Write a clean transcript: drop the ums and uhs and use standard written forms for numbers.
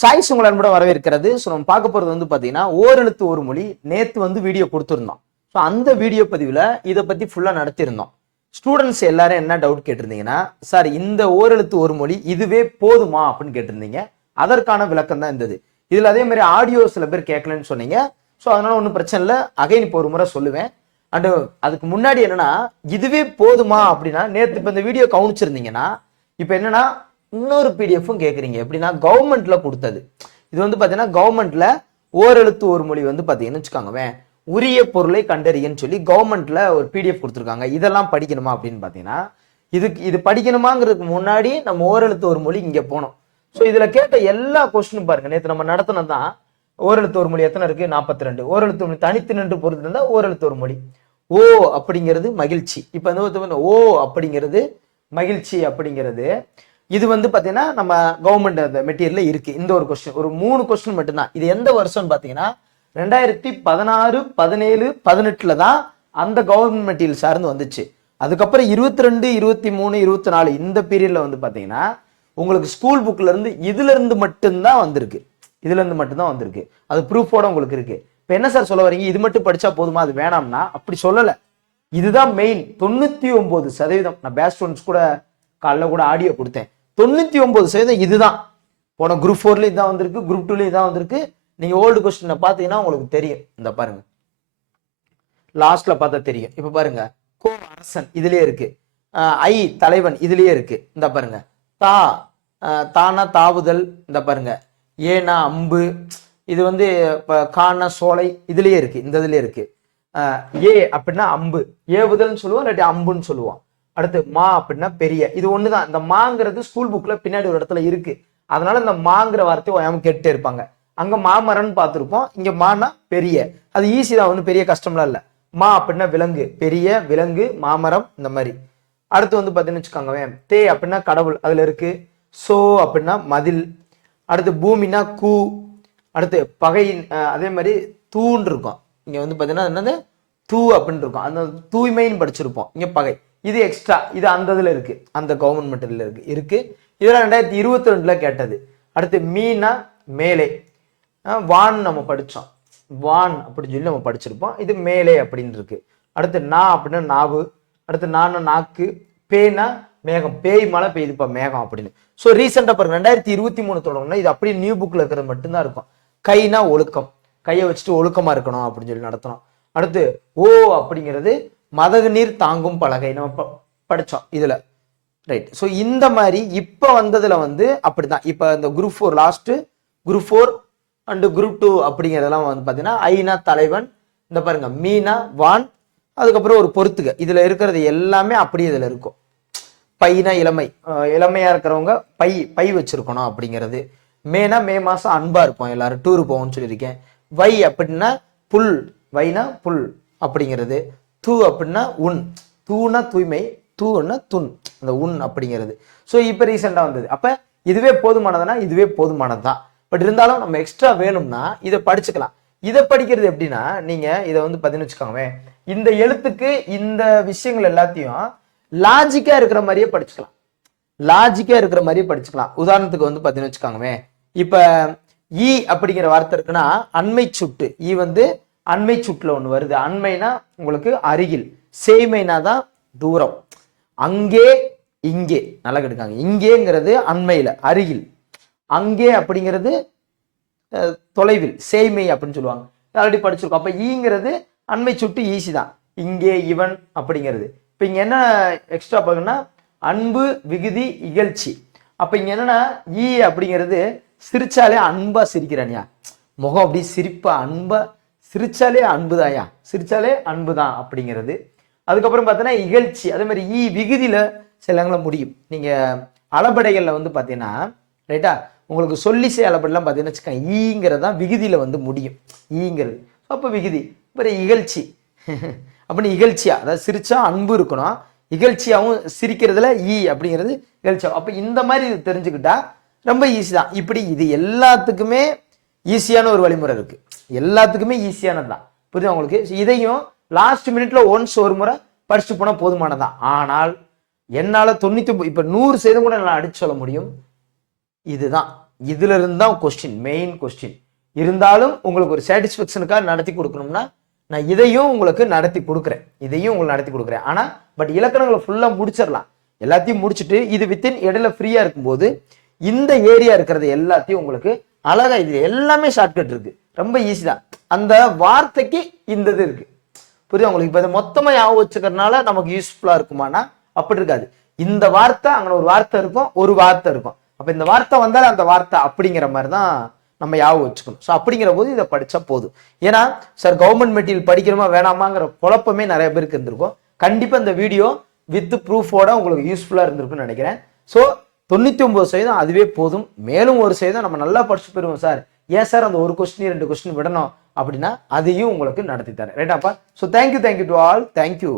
Choice உங்களை அன்புடன் வரவேற்கிறது. ஸோ நம்ம பார்க்க போறது வந்து பாத்தீங்கன்னா ஓரெழுத்து ஒரு மொழி. நேத்து வந்து வீடியோ கொடுத்துருந்தோம். ஸோ அந்த வீடியோ பதிவுல இதை பத்தி ஃபுல்லா நடத்திருந்தோம். ஸ்டூடெண்ட்ஸ் எல்லாரும் என்ன டவுட் கேட்டிருந்தீங்கன்னா, சார் இந்த ஓரெழுத்து ஒரு மொழி இதுவே போதுமா அப்படின்னு கேட்டிருந்தீங்க. அதற்கான விளக்கம் தான் இருந்தது. இதுல அதே மாதிரி ஆடியோ சில பேர் கேட்கலன்னு சொன்னீங்க. ஸோ அதனால ஒன்றும் பிரச்சனை இல்லை. அகைன் இப்போ ஒரு முறை சொல்லுவேன். அண்ட் அதுக்கு முன்னாடி என்னன்னா, இதுவே போதுமா அப்படின்னா, நேற்று இப்போ இந்த வீடியோ கவனிச்சிருந்தீங்கன்னா, இப்போ என்னன்னா இன்னொரு பிடிஎஃப்பும் கேட்குறீங்க. எப்படின்னா கவர்மெண்ட்ல கொடுத்தது. இது வந்து பார்த்தீங்கன்னா கவர்மெண்ட்ல ஓரெழுத்து ஒரு மொழி வந்து பார்த்தீங்கன்னு வச்சுக்கோங்க, உரிய பொருளை கண்டறியன்னு சொல்லி கவர்மெண்ட்ல ஒரு பிடிஎஃப் கொடுத்துருக்காங்க. இதெல்லாம் படிக்கணுமா அப்படின்னு பார்த்தீங்கன்னா, இது படிக்கணுமாங்கிறதுக்கு முன்னாடி நம்ம ஓரெழுத்து ஒரு மொழி இங்கே போனோம். ஸோ இதில் கேட்ட எல்லா கொஸ்டினும் பாருங்க. நேற்று நம்ம நடத்தினது தான். ஓரெழுத்து ஒரு மொழி எத்தனை இருக்கு? 42. ஓரெழுத்து ஒரு மொழி தனித்து நின்று பொறுத்து இருந்தா ஓரெழுத்து ஒரு மொழி. ஓ அப்படிங்கிறது மகிழ்ச்சி. இப்போ வந்து ஓ அப்படிங்கிறது மகிழ்ச்சி அப்படிங்கிறது இது வந்து பாத்தீங்கன்னா நம்ம கவர்மெண்ட் அந்த மெட்டீரியல்ல இருக்கு. இந்த ஒரு கொஸ்டின், ஒரு 3 கொஸ்டின் மட்டும்தான். இது எந்த வருஷம்னு பாத்தீங்கன்னா 2016, 17, 18 தான் அந்த கவர்மெண்ட் மெட்டீரியல் சார்ந்து வந்துச்சு. அதுக்கப்புறம் 22, 23, 24 இந்த பீரியட்ல வந்து பாத்தீங்கன்னா உங்களுக்கு ஸ்கூல் புக்ல இருந்து இதுல இருந்து மட்டும்தான் வந்திருக்கு. இதுல இருந்து மட்டும்தான் வந்திருக்கு. அது ப்ரூஃபோட உங்களுக்கு இருக்கு. இப்ப என்ன சார் சொல்ல வரீங்க, இது மட்டும் படிச்சா போதுமா, அது வேணாம்னா அப்படி சொல்லல. இதுதான் மெயின். 99% நான் பேஸ்ட் ஸ்டூடெண்ட்ஸ் கூட காலைல கூட ஆடியோ கொடுத்தேன். 99% இதுதான். போன குரூப் 4ல இதான் வந்திருக்கு, குரூப் 2ல இதான் வந்திருக்கு. நீங்க ஓல்டு கொஸ்டினை பாத்தீங்கன்னா உங்களுக்கு தெரியும். இந்த பாருங்க, லாஸ்ட்ல பார்த்தா தெரியும். இப்ப பாருங்க, கோ அரசன் இதுலயே இருக்கு, ஐ தலைவன் இதுலயே இருக்கு. இந்த பாருங்க, தானா தாவுதல், இந்த பாருங்க, ஏனா அம்பு, இது வந்து கானா சோலை இதுலயே இருக்கு. இந்த இதுலயே இருக்கு. ஏ அப்படின்னா அம்பு, ஏவுதல்னு சொல்லுவோம், இல்லாட்டி அம்புன்னு சொல்லுவோம். அடுத்து மா அப்படின்னா பெரிய. இது ஒண்ணுதான். இந்த மாங்கிறது ஸ்கூல் புக்ல பின்னாடி ஒரு இடத்துல இருக்கு. அதனால இந்த மாங்கிற வார்த்தையை ஓயாம கேட்டுட்டே இருப்பாங்க. அங்க மாமரம்னு பார்த்திருப்போம், இங்க மானா பெரிய. அது ஈஸி தான், ஒன்றும் பெரிய கஷ்டம்லாம் இல்லை. மா அப்படின்னா விலங்கு, பெரிய விலங்கு, மாமரம் இந்த மாதிரி. அடுத்து வந்து பார்த்தீங்கன்னு வச்சுக்கோங்க, தே அப்படின்னா கடவுள் அதுல இருக்கு. சோ அப்படின்னா மதில். அடுத்து பூமினா கூ. அடுத்து பகை, அதே மாதிரி தூண் இருக்கும். இங்க வந்து பார்த்தீங்கன்னா என்னது தூ அப்படின்னு இருக்கும். அந்த தூய்மைன்னு படிச்சிருப்போம். இங்க பகை. இது எக்ஸ்ட்ரா, இது அந்த இதுல இருக்கு, அந்த கவர்மெண்ட் மெட்டீரியல் இருக்கு. இதெல்லாம் 2022ல கேட்டது. அடுத்து மீனா மேலே, வான் நம்ம படிச்சோம், வான் அப்படின்னு சொல்லி நம்ம படிச்சிருப்போம். இது மேலே அப்படின்னு இருக்கு. அடுத்து நா அப்படின்னா நாவு. அடுத்து நானா நாக்கு. பேனா மேகம், பேய் மழை பெய்யுதுப்பா மேகம் அப்படின்னு. ஸோ ரீசெண்டா பாருங்க 2023 தொடங்கணும். இது அப்படியே நியூ புக்ல இருக்கிறது மட்டும்தான் இருக்கும். கைனா ஒழுக்கம், கையை வச்சுட்டு ஒழுக்கமா இருக்கணும் அப்படின்னு சொல்லி நடத்தணும். அடுத்து ஓ அப்படிங்கிறது மதகு நீர் தாங்கும் பலகை, நம்ம படிச்சோம் இதுல, ரைட். ஸோ இந்த மாதிரி இப்ப வந்ததுல வந்து அப்படிதான். இப்ப இந்த group 4 last, group 4 and group 2 அப்படிங்கிறதெல்லாம் வந்து பாத்தீங்கன்னா ஐனா தலைவன், இந்த பாருங்க மீனா வான், அதுக்கப்புறம் ஒரு பொறுத்துக. இதுல இருக்கிறது எல்லாமே அப்படியே இதுல இருக்கும். பையனா இளமை, இளமையா இருக்கிறவங்க பை வச்சிருக்கணும் அப்படிங்கிறது. மேனா மே மாசம் அன்பா இருப்போம், எல்லாரும் டூர் போவோம்னு சொல்லியிருக்கேன். வை அப்படின்னா புல், வைனா புல் அப்படிங்கிறது. தூ அப்படின்னா உன், தூனா தூய்மை, தூன்னா துன், அந்த உன் அப்படிங்கிறது. ஸோ இப்போ ரீசெண்டா வந்தது. அப்ப இதுவே போதுமானதுன்னா இதுவே போதுமானதுதான். பட் இருந்தாலும் நம்ம எக்ஸ்ட்ரா வேணும்னா இதை படிச்சுக்கலாம். இதை படிக்கிறது எப்படின்னா, நீங்க இதை வந்து பார்த்தீங்கன்னு வச்சுக்கோங்க, இந்த எழுத்துக்கு இந்த விஷயங்கள் எல்லாத்தையும் லாஜிக்கா இருக்கிற மாதிரியே படிச்சுக்கலாம். லாஜிக்கா இருக்கிற மாதிரியே படிச்சுக்கலாம். உதாரணத்துக்கு வந்து பார்த்தீங்கன்னு வச்சுக்கோங்க, இப்ப ஈ அப்படிங்கிற வார்த்தை இருக்குன்னா அண்மை சுட்டு, ஈ வந்து அண்மை சுட்டுல ஒண்ணு வருது. அண்மைனா உங்களுக்கு அருகில், சேய்மைனா தான் தூரம். அங்கே இங்கே நல்லா கேட்டுக்காங்க, இங்கேங்கிறது அண்மையில அருகில், அங்கே அப்படிங்கிறது தொலைவில், சேய்மை அப்படின்னு சொல்லுவாங்க. ஆல்ரெடி படிச்சிருக்கோம். அப்ப ஈங்கிறது அண்மை சுட்டு ஈஸி தான். இங்கே இவன் அப்படிங்கிறது. இப்ப இங்க என்ன எக்ஸ்ட்ரா பாருங்கன்னா அன்பு விகுதி இகழ்ச்சி. அப்ப இங்க என்னன்னா ஈ அப்படிங்கிறது சிரிச்சாலே அன்பா சிரிக்கிறானியா, முகம் அப்படி சிரிப்பா அன்பா சிரிச்சாலே அன்புதாயா, சிரிச்சாலே அன்புதான் அப்படிங்கிறது. அதுக்கப்புறம் பார்த்தீங்கன்னா இகழ்ச்சி. அதே மாதிரி ஈ விகுதியில சிலங்களை முடியும். நீங்க அளபடைகள்ல வந்து பாத்தீங்கன்னா ரைட்டா, உங்களுக்கு சொல்லிசை அளபடிலாம் பார்த்தீங்கன்னா வச்சுக்கோங்க, ஈங்கிறதான் விகுதியில வந்து முடியும், ஈங்கிறது. அப்போ விகுதி. அப்புறம் இகழ்ச்சி அப்படின்னு இகழ்ச்சியா, அதாவது சிரிச்சா அன்பு இருக்கணும், இகழ்ச்சியாவும் சிரிக்கிறதுல ஈ அப்படிங்கிறது இகழ்ச்சியாகும். அப்ப இந்த மாதிரி தெரிஞ்சுக்கிட்டா ரொம்ப ஈஸி தான். இப்படி இது எல்லாத்துக்குமே ஈஸியான ஒரு வழிமுறை இருக்கு, எல்லாத்துக்குமே ஈஸியானது தான். புரியுது உங்களுக்கு? இதையும் லாஸ்ட் மினிட்ல ஒன்ஸ் ஒரு முறை படிச்சுட்டு போனா போதுமானதான். ஆனால் என்னால 99 இப்ப 100% கூட நான் அடிச்சு சொல்ல முடியும், இதுதான் இதுல இருந்து தான் கொஸ்டின், மெயின் கொஸ்டின். இருந்தாலும் உங்களுக்கு ஒரு சாட்டிஸ்ஃபேக்ஷனுக்காக நடத்தி கொடுக்கணும்னா நான் இதையும் உங்களுக்கு நடத்தி கொடுக்குறேன். ஆனா பட் இலக்கணங்களை ஃபுல்லா முடிச்சிடலாம். எல்லாத்தையும் முடிச்சுட்டு இது வித்தின் இடையில ஃப்ரீயா இருக்கும்போது இந்த ஏரியா இருக்கிறது எல்லாத்தையும் உங்களுக்கு அழகா, இது எல்லாமே ஷார்ட்கட் இருக்கு, ரொம்ப ஈஸி தான். அந்த வார்த்தைக்கு இந்த இது இருக்கு, புரியுது உங்களுக்கு? இப்ப இதை மொத்தமா ஞாபகம் வச்சுக்கிறதுனால நமக்கு யூஸ்ஃபுல்லா இருக்குமானா அப்படி இருக்காது. இந்த வார்த்தை அங்க ஒரு வார்த்தை இருக்கும், ஒரு வார்த்தை இருக்கும். அப்ப இந்த வார்த்தை வந்தாலும் அந்த வார்த்தை அப்படிங்கிற மாதிரி தான் நம்ம ஞாபகம் வச்சுக்கணும். ஸோ அப்படிங்கிற போது இதை படிச்சா போதும். ஏன்னா சார் கவர்மெண்ட் மெட்டீரியல் படிக்கிறோமா வேணாமாங்கிற குழப்பமே நிறைய பேருக்கு இருந்திருக்கும். கண்டிப்பா இந்த வீடியோ வித் ப்ரூஃபோட உங்களுக்கு யூஸ்ஃபுல்லா இருந்திருக்கும்னு நினைக்கிறேன். ஸோ 99% அதுவே போதும். மேலும் 1% நம்ம நல்லா படிச்சு போயிருவோம் சார், ஏன் சார் அந்த ஒரு கொஸ்டின் 2 கொஸ்டின் விடணும் அப்படின்னா அதையும் உங்களுக்கு நடத்தி தரேன். ரைட்டாப்பா? So thank you to all. Thank you.